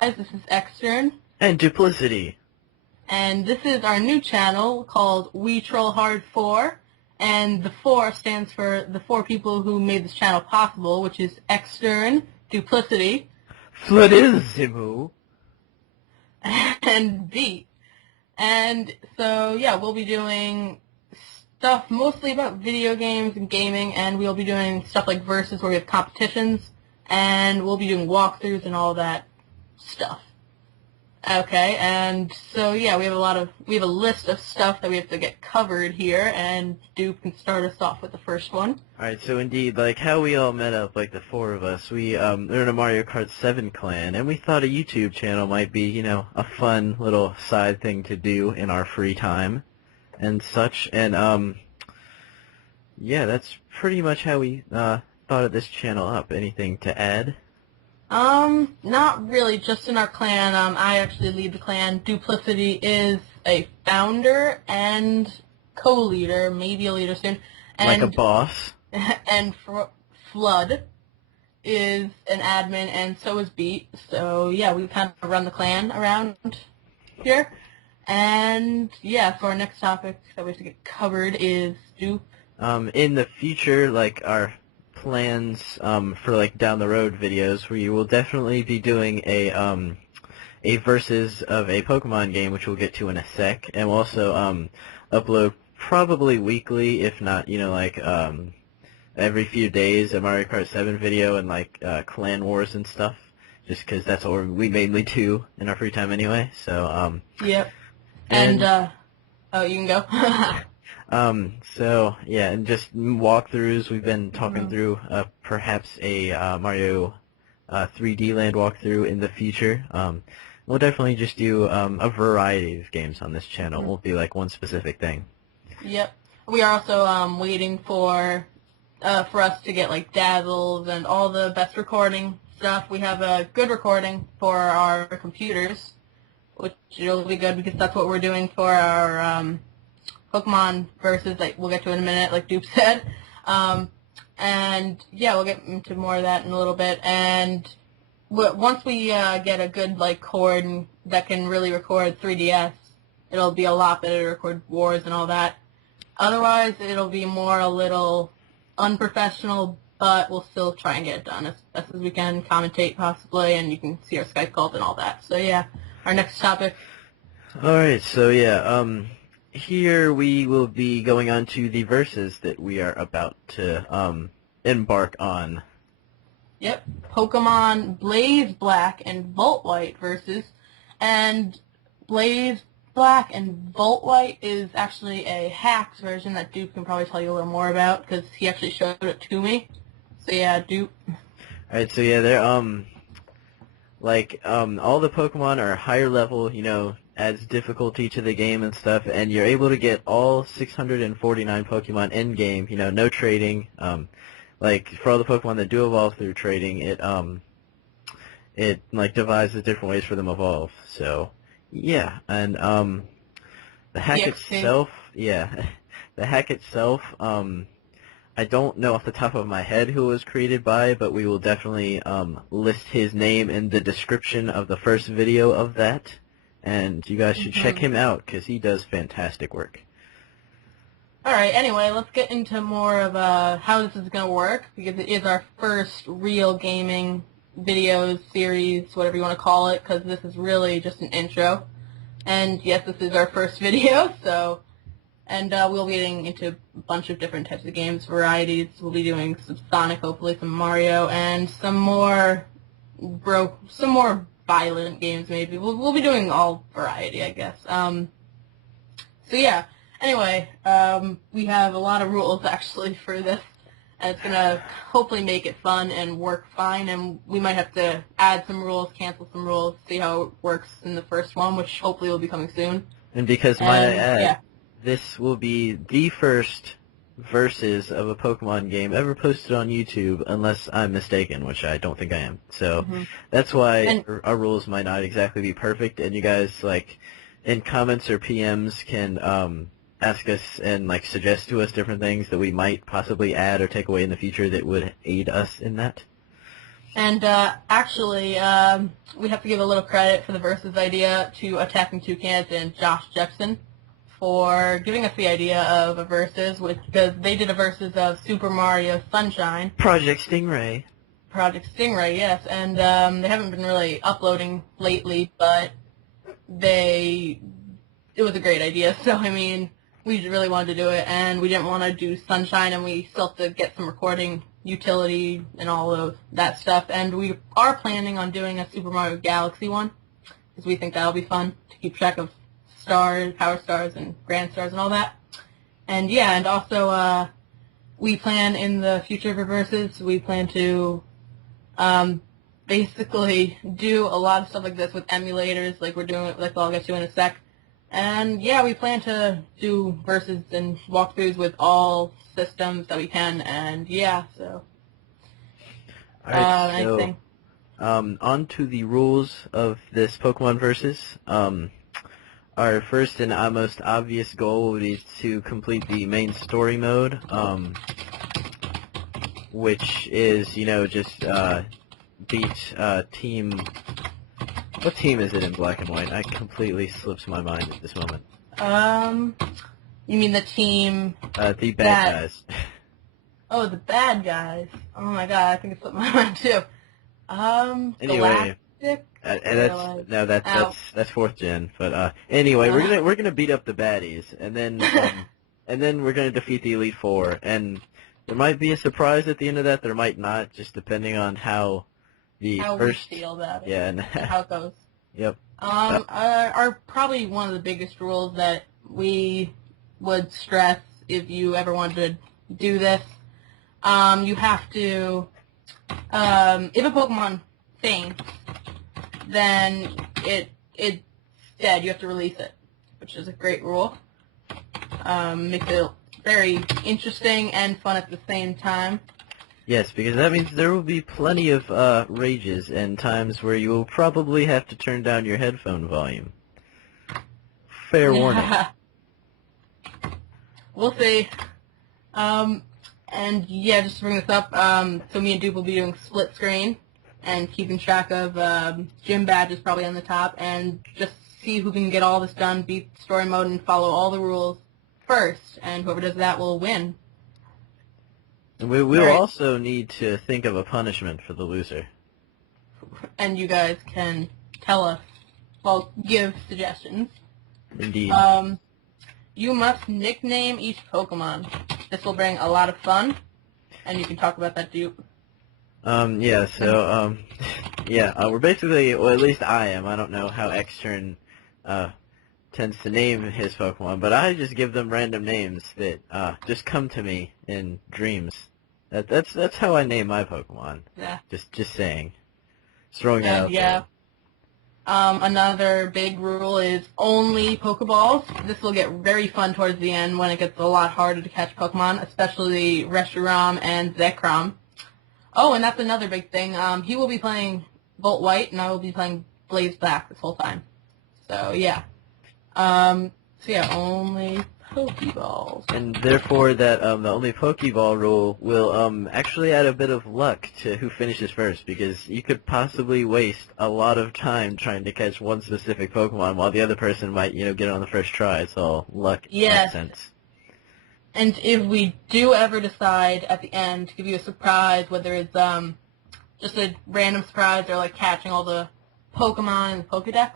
guys, this is Extern, And duplicity. and this is our new channel called We Troll Hard 4, and the 4 stands for the 4 people who made this channel possible, which is Extern, Duplicity, Floodismo. and Beat. And so, yeah, we'll be doing stuff mostly about video games and gaming, and we'll be doing stuff like Versus where we have competitions, and we'll be doing walkthroughs and all that stuff. Okay, and so yeah, we have a list of stuff that we have to get covered here, and Doop can start us off with the first one. Alright, so indeed, like how we all met up, like the 4 of us, they're in a Mario Kart 7 clan, and we thought a YouTube channel might be, a fun little side thing to do in our free time and such, and yeah, that's pretty much how we thought of this channel up. Anything to add? Not really, just in our clan. I actually lead the clan. Duplicity is a founder and co-leader, maybe a leader soon. And, like a boss. And Flood is an admin, and so is Beat. So, yeah, we kind of run the clan around here. And, yeah, so our next topic that we have to get covered is Dupe. In the future, like, our plans for like down the road videos, we will definitely be doing a versus of a Pokemon game, which we'll get to in a sec, and we'll also upload probably weekly, if not every few days, a Mario Kart 7 video and like clan wars and stuff, just because that's what we mainly do in our free time anyway. So yep. And oh, you can go. So, yeah, and just walkthroughs. We've been talking through perhaps a Mario 3D Land walkthrough in the future. We'll definitely just do a variety of games on this channel. It won't be like one specific thing. Yep. We are also waiting for us to get like Dazzles and all the best recording stuff. We have a good recording for our computers, which will be good because that's what we're doing for our Pokemon Versus, like we'll get to in a minute, like Dupe said. And yeah, we'll get into more of that in a little bit. And once we get a good like cord that can really record 3DS, it'll be a lot better to record wars and all that. Otherwise, it'll be more a little unprofessional, but we'll still try and get it done as best as we can, commentate possibly, and you can see our Skype calls and all that. So yeah, our next topic. All right, so yeah, here we will be going on to the verses that we are about to embark on. Yep, Pokemon Blaze Black and Volt White versus, and Blaze Black and Volt White is actually a hacked version that Dupe can probably tell you a little more about because he actually showed it to me. So yeah, Dupe. All right, so yeah, they're all the Pokemon are higher level, adds difficulty to the game and stuff, and you're able to get all 649 Pokemon in game. No trading. Like for all the Pokemon that do evolve through trading, it like divides the different ways for them to evolve. So yeah, and the hack itself, the hack itself. I don't know off the top of my head who it was created by, but we will definitely list his name in the description of the first video of that. And you guys should check him out because he does fantastic work. Alright, anyway, let's get into more of how this is going to work because it is our first real gaming videos, series, whatever you want to call it, because this is really just an intro. And yes, this is our first video, so... And we'll be getting into a bunch of different types of games, varieties. We'll be doing some Sonic, hopefully some Mario, and some more violent games maybe. We'll be doing all variety, I guess. So yeah. Anyway, we have a lot of rules actually for this, and it's gonna hopefully make it fun and work fine. And we might have to add some rules, cancel some rules, see how it works in the first one, which hopefully will be coming soon. And because this will be the first versus of a Pokemon game ever posted on YouTube, unless I'm mistaken, which I don't think I am. So that's why our rules might not exactly be perfect, and you guys, like, in comments or PMs can ask us and, like, suggest to us different things that we might possibly add or take away in the future that would aid us in that. And actually, we have to give a little credit for the versus idea to Attacking Toucans and Josh Jepson for giving us the idea of a versus, because they did a versus of Super Mario Sunshine. Project Stingray. Project Stingray, yes, and they haven't been really uploading lately, but it was a great idea. So I mean, we really wanted to do it, and we didn't want to do Sunshine, and we still have to get some recording utility and all of that stuff. And we are planning on doing a Super Mario Galaxy one, because we think that'll be fun to keep track of stars, power stars, and grand stars, and all that. And yeah, and also we plan in the future for Versus, we plan to basically do a lot of stuff like this with emulators, like we're doing, like I'll get to in a sec. And yeah, we plan to do versus and walkthroughs with all systems that we can. And yeah, so All right, anything. on to the rules of this Pokemon versus. Our first and most obvious goal would be to complete the main story mode, which is, you know, just beat team. What team is it in Black and White? I completely slips my mind at this moment. You mean the team? The bad guys. Oh, the bad guys. Oh my god, I think it slipped my mind too. Anyway, Galactic? that's fourth gen. But anyway, we're gonna beat up the baddies, and then we're gonna defeat the Elite Four, and there might be a surprise at the end of that. There might not, just depending on how we feel about it. Yeah, and how it goes. Yep. Are probably one of the biggest rules that we would stress if you ever wanted to do this. You have to, if a Pokemon faints, then it's dead. You have to release it, which is a great rule. Makes it very interesting and fun at the same time. Yes, because that means there will be plenty of rages and times where you will probably have to turn down your headphone volume. Fair warning. We'll see. And yeah, just to bring this up, so me and Doop will be doing split screen and keeping track of gym badges probably on the top, and just see who can get all this done, beat story mode, and follow all the rules first, and whoever does that will win. We'll also need to think of a punishment for the loser. And you guys can tell us, well, give suggestions. Indeed. You must nickname each Pokemon. This will bring a lot of fun, and you can talk about that, Dupe. Yeah, so, we're basically, well, at least I am. I don't know how Extern tends to name his Pokemon, but I just give them random names that just come to me in dreams. That's how I name my Pokemon. Yeah. Just saying. Just throwing that out there. Another big rule is only Pokeballs. This will get very fun towards the end when it gets a lot harder to catch Pokemon, especially Reshiram and Zekrom. Oh, and that's another big thing. He will be playing Volt White, and I will be playing Blaze Black this whole time. So, yeah. Only Pokeballs. And therefore, that the only Pokeball rule will actually add a bit of luck to who finishes first, because you could possibly waste a lot of time trying to catch one specific Pokemon, while the other person might, get it on the first try. So luck makes sense. And if we do ever decide at the end to give you a surprise, whether it's just a random surprise or like catching all the Pokemon in the Pokedex,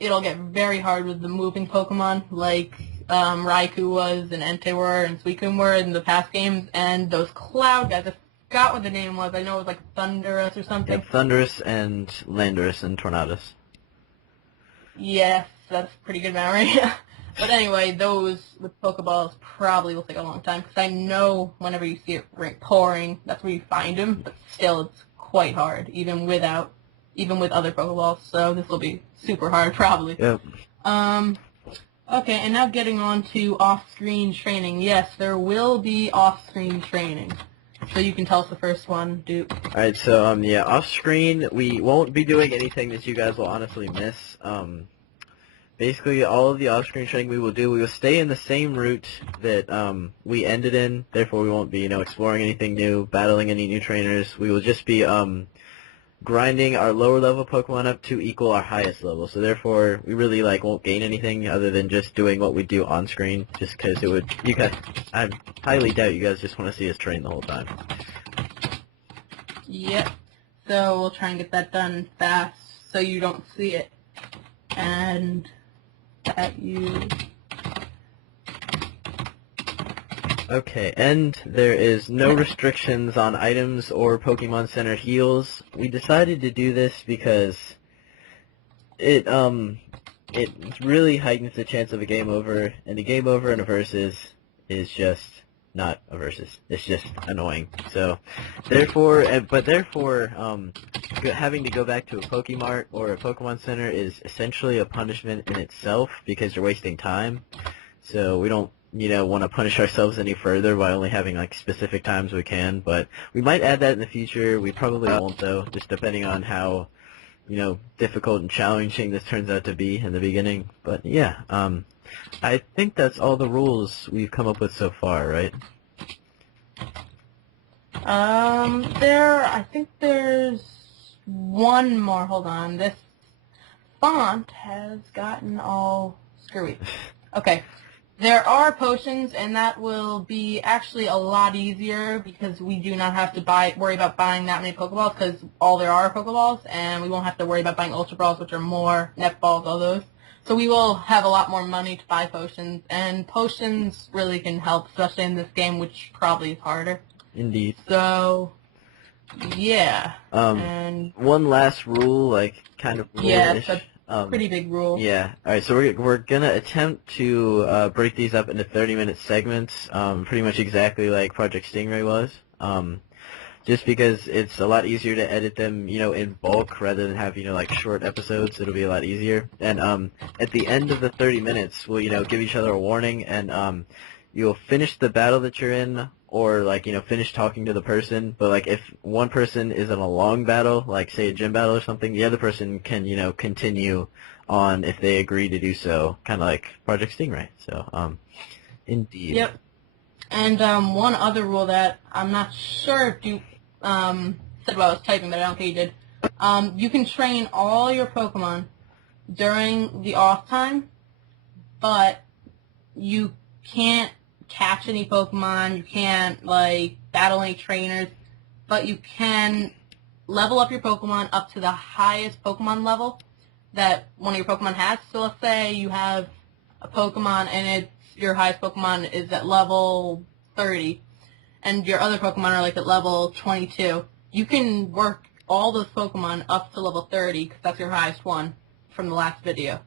it'll get very hard with the moving Pokemon, like Raikou was, and Entei were, and Suicune were in the past games, and those Cloud guys, I forgot what the name was. I know it was like Thundurus or something. Yeah, Thundurus and Landorus and Tornadus. Yes, that's pretty good memory. But anyway, those with Pokeballs probably will take a long time, because I know whenever you see it pouring, that's where you find them, but still it's quite hard, even with other Pokeballs, so this will be super hard, probably. Yep. Okay, and now getting on to off-screen training. Yes, there will be off-screen training. So you can tell us the first one, Duke. Alright, so, off-screen, we won't be doing anything that you guys will honestly miss. basically all of the off-screen training we will stay in the same route that we ended in. Therefore, we won't be, exploring anything new, battling any new trainers. We will just be grinding our lower level Pokemon up to equal our highest level. So therefore, we really won't gain anything other than just doing what we do on screen. Just because it would, I highly doubt you guys just want to see us train the whole time. Yep. So we'll try and get that done fast so you don't see it. And that you... Okay, and there is no restrictions on items or Pokemon Center heals. We decided to do this because it really heightens the chance of a game over, and a game over in a versus is just not a versus. It's just annoying. So, therefore, having to go back to a Pokemart or a Pokemon Center is essentially a punishment in itself because you're wasting time. So we don't, want to punish ourselves any further by only having specific times we can. But we might add that in the future. We probably won't though, just depending on how, difficult and challenging this turns out to be in the beginning. But yeah, I think that's all the rules we've come up with so far, right? I think there's one more. Hold on. This font has gotten all screwy. Okay. There are potions, and that will be actually a lot easier because we do not have to worry about buying that many Pokeballs because all there are Pokeballs, and we won't have to worry about buying Ultra Balls, which are more Net Balls, all those. So we will have a lot more money to buy potions, and potions really can help, especially in this game, which probably is harder. Indeed. So, yeah. And one last rule, kind of rule-ish. Yeah, pretty big rule. Yeah. All right. So we're gonna attempt to break these up into 30-minute segments, pretty much exactly like Project Stingray was. Just because it's a lot easier to edit them, in bulk rather than have short episodes. It'll be a lot easier. And at the end of the 30 minutes, we'll give each other a warning, and you'll finish the battle that you're in, or finish talking to the person. But if one person is in a long battle, say a gym battle or something, the other person can continue on if they agree to do so, kind of like Project Stingray. So indeed. Yep. And one other rule that I'm not sure if you said while I was typing, but I don't think you did. You can train all your Pokemon during the off time, but you can't catch any Pokemon, you can't, battle any trainers, but you can level up your Pokemon up to the highest Pokemon level that one of your Pokemon has. So let's say you have a Pokemon and your highest Pokemon is at level 30, and your other Pokemon are, at level 22. You can work all those Pokemon up to level 30, because that's your highest one from the last video.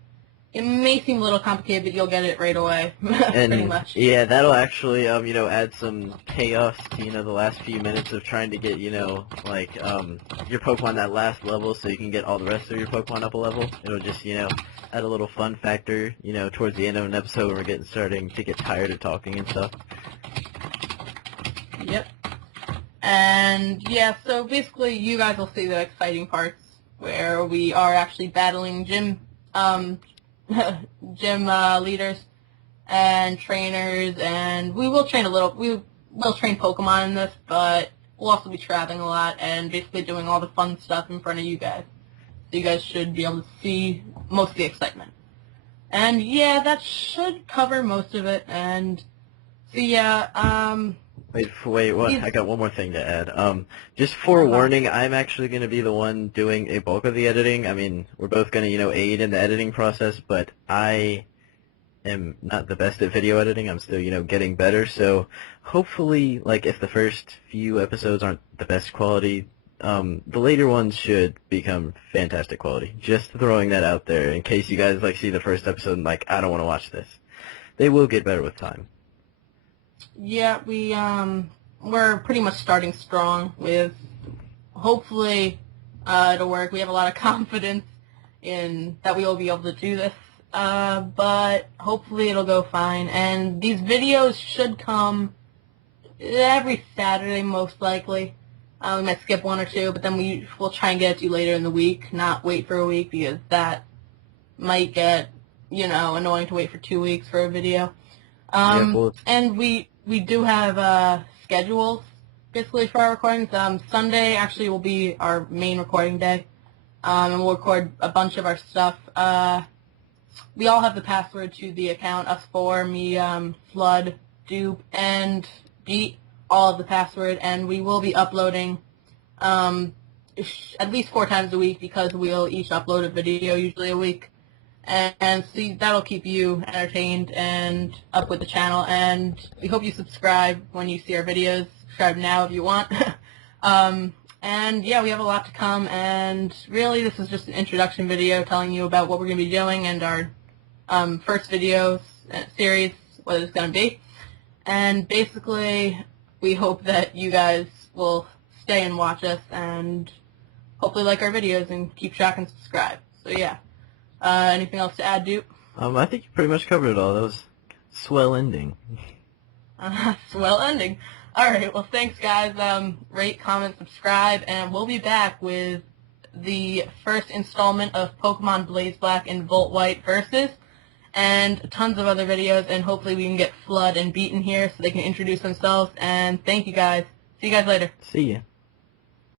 It may seem a little complicated, but you'll get it right away, pretty much. Yeah, that'll actually, add some chaos to, the last few minutes of trying to get, your Pokemon that last level so you can get all the rest of your Pokemon up a level. It'll just, add a little fun factor, towards the end of an episode when we're starting to get tired of talking and stuff. Yep. And, yeah, so basically you guys will see the exciting parts where we are actually battling gym leaders and trainers, and we will train we will train Pokemon in this, but we'll also be traveling a lot and basically doing all the fun stuff in front of you guys. So you guys should be able to see most of the excitement. And yeah, that should cover most of it, and so yeah, Wait, what? I got one more thing to add. Just forewarning, I'm actually going to be the one doing a bulk of the editing. I mean, we're both going to, aid in the editing process, but I am not the best at video editing. I'm still, getting better. So hopefully, if the first few episodes aren't the best quality, the later ones should become fantastic quality. Just throwing that out there in case you guys, see the first episode and, I don't want to watch this. They will get better with time. Yeah, we're pretty much starting strong with, hopefully, it'll work. We have a lot of confidence in that we will be able to do this, but hopefully it'll go fine. And these videos should come every Saturday, most likely. We might skip one or two, but then we'll try and get it to you later in the week, not wait for a week, because that might get annoying to wait for 2 weeks for a video. Yeah, well, And we do have schedules basically for our recordings. Sunday actually will be our main recording day, and we'll record a bunch of our stuff. We all have the password to the account, us four, me, Flood, Doop, and Beat, all of the password, and we will be uploading at least 4 times a week because we'll each upload a video, usually a week. And see, that'll keep you entertained and up with the channel, and we hope you subscribe when you see our videos. Subscribe now if you want. And yeah, we have a lot to come, and really this is just an introduction video telling you about what we're going to be doing and our first videos series, what it's going to be. And basically, we hope that you guys will stay and watch us and hopefully like our videos and keep track and subscribe. So yeah. Anything else to add, Dupe? I think you pretty much covered it all. That was swell ending. Swell ending. Alright, well thanks guys. Rate, comment, subscribe, and we'll be back with the first installment of Pokemon Blaze Black and Volt White Versus, and tons of other videos, and hopefully we can get Flood and Beaten here so they can introduce themselves, and thank you guys. See you guys later. See ya.